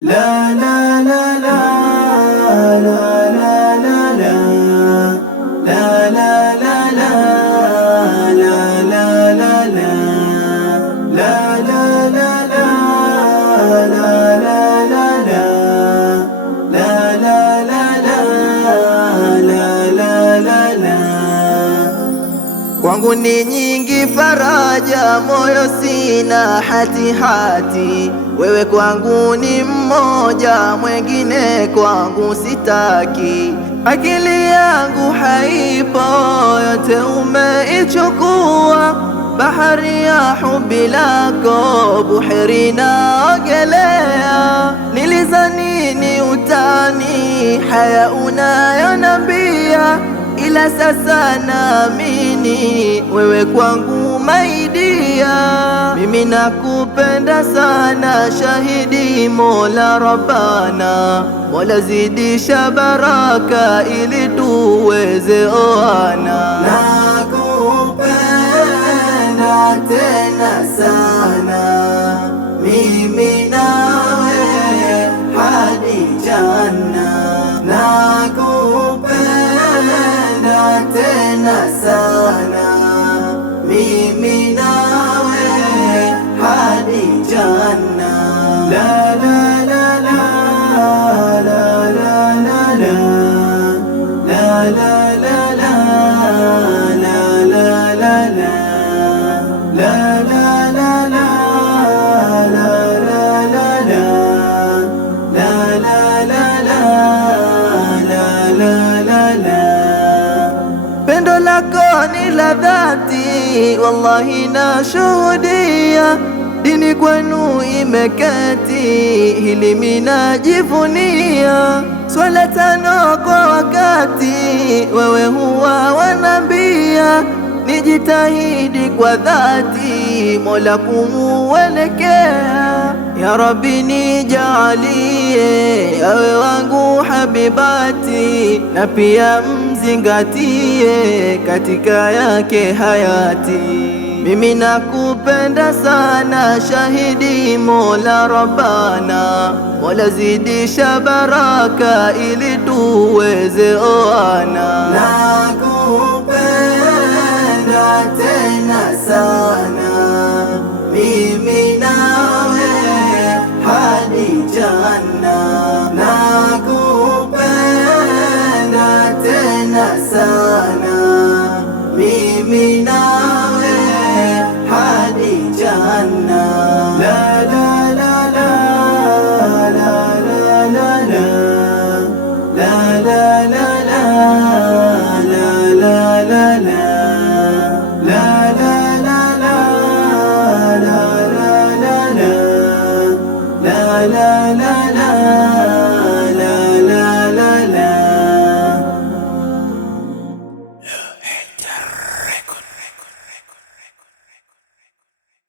La la la la la la la la la la la la la la la la kwangu ni nyingi faraja, moyo sina hatihati. Wewe kwangu ni mmoja, mwengine kwangu sitaki. Akili yangu haipo, yote umeichukua. Bahari ya hubi lako, buheri naogelea. Nilizani ni utani, haya unayonambia, ila sasa naamini wewe kwangu maidia. Mimi nakupenda sana, shahidi Mola Rabbana. Mola zidisha baraka ili tuweze oana. Nakupenda tena sana, mimi nawe hadi janna. Nakupenda tena sana, mimi nawe hadi janna. La la la la la la la la la la la la la la la Pendo lako ni la dhati, wallahi nashuhudia. Dini kwenu imeketi, hili mina jivunia. Swala 5 kwa wakati, wewe huwa wanambia. Nijitahidi kwa dhati, Mola kumuelekea. Ya Rabbi nijalie, awe wangu habibati, na pia mzingatie katika yake hayati. Mimi nakupenda sana, shahidi Mola Rabbana. Mola zidisha baraka ili tuweze oana. Nakupenda tena sana, mimi nawe hadi janna. Nakupenda tena sana, mimi nawe